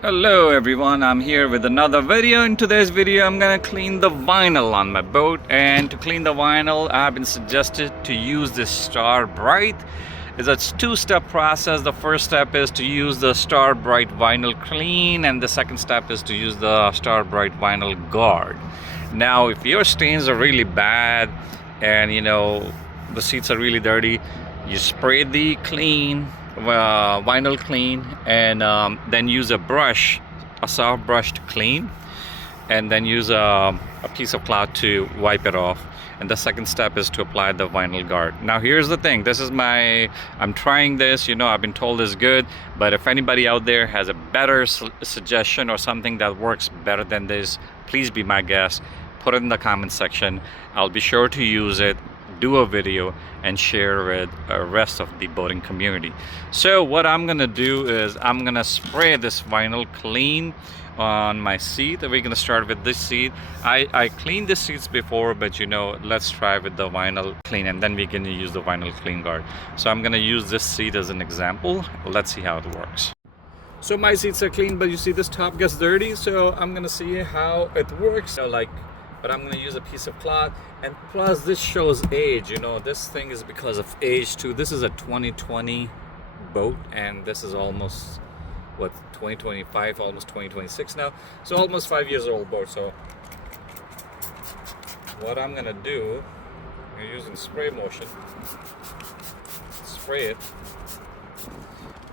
Hello everyone, I'm here with another video. In today's video I'm gonna clean the vinyl on my boat, and to clean the vinyl I've been suggested to use this Starbrite. It's a two-step process. The first step is to use the Starbrite Vinyl Clean, and the second step is to use the Starbrite Vinyl Guard. Now if your stains are really bad and the seats are really dirty, you spray the vinyl clean, and then use a brush, a soft brush to clean, and then use a piece of cloth to wipe it off. And the second step is to apply the vinyl guard. Now here's the thing, I'm trying this, I've been told it's good, but if anybody out there has a better suggestion or something that works better than this, please be my guest. Put it in the comment section. I'll be sure to use it, do a video, and share with the rest of the boating community. So what I'm gonna do is I'm gonna spray this vinyl clean on my seat. We're gonna start with this seat. I cleaned the seats before, but let's try with the vinyl clean, and then we're gonna use the vinyl clean guard. So I'm gonna use this seat as an example. Let's see how it works. So my seats are clean, but you see this top gets dirty, so I'm gonna see how it works. But I'm gonna use a piece of cloth, and plus this shows age. This thing is because of age too. This is a 2020 boat, and this is almost 2025, almost 2026 now, so almost 5 years old boat. So what I'm gonna do, I'm using spray motion, spray it.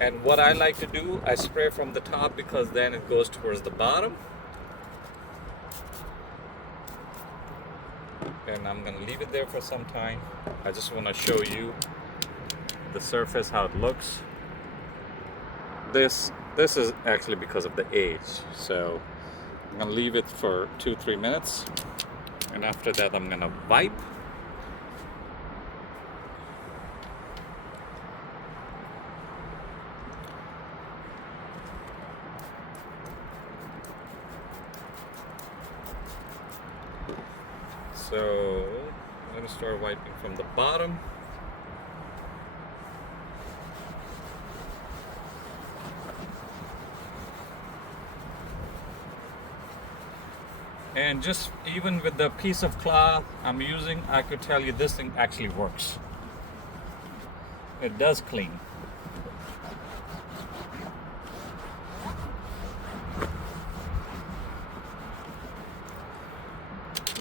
And what I like to do, I spray from the top because then it goes towards the bottom. And I'm gonna leave it there for some time. I just want to show you the surface, how it looks. This is actually because of the age, so I'm gonna leave it for 2-3 minutes, and after that I'm gonna wipe. So I'm going to start wiping from the bottom. And just even with the piece of cloth I'm using, I could tell you this thing actually works. It does clean.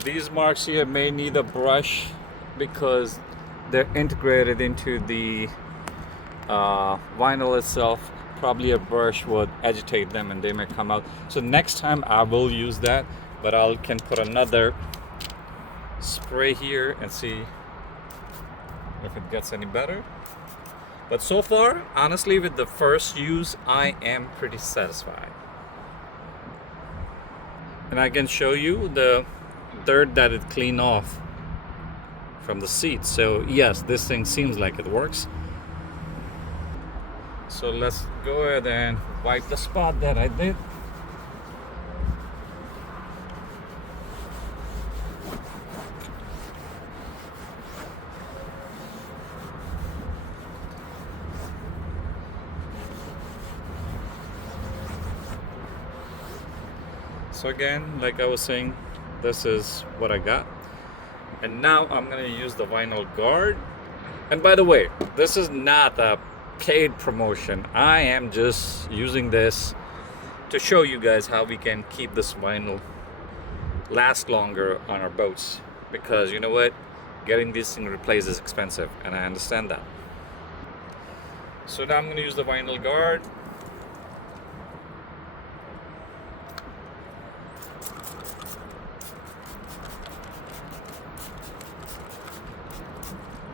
These marks here may need a brush because they're integrated into the vinyl itself. Probably a brush would agitate them and they may come out. So next time I will use that, but I can put another spray here and see if it gets any better. But so far, honestly, with the first use, I am pretty satisfied. And I can show you the dirt that it cleaned off from the seat. So yes, this thing seems like it works. So let's go ahead and wipe the spot that I did. So again, like I was saying, this is what I got. And now I'm gonna use the vinyl guard. And by the way, this is not a paid promotion. I am just using this to show you guys how we can keep this vinyl last longer on our boats. Because you know what? Getting this thing replaced is expensive, and I understand that. So now I'm gonna use the vinyl guard.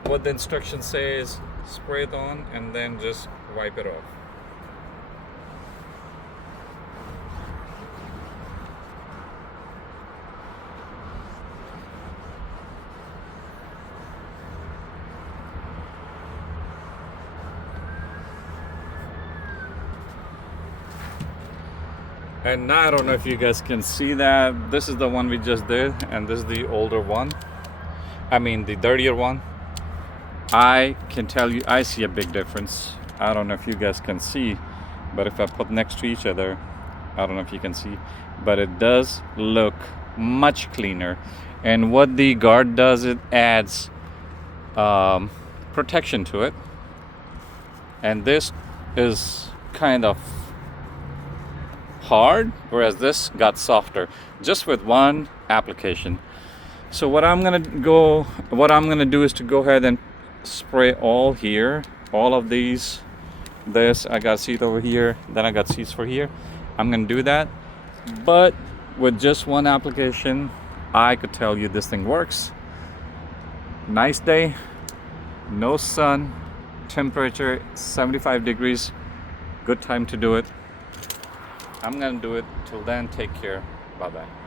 What the instruction says, spray it on and then just wipe it off. And now I don't know if you guys can see that. This is the one we just did, and this is the older one. I mean the dirtier one. I can tell you, I see a big difference. I don't know if you guys can see, but if I put next to each other, I don't know if you can see, but it does look much cleaner. And what the guard does, it adds protection to it. And this is kind of hard, whereas this got softer just with one application. So what I'm gonna do is to go ahead and spray all here, all of these. This I got seeds over here, then I got seeds for here. I'm gonna do that, but with just one application, I could tell you this thing works. Nice day, no sun, temperature 75 degrees, good time to do it. I'm gonna do it. Till then, take care. Bye bye.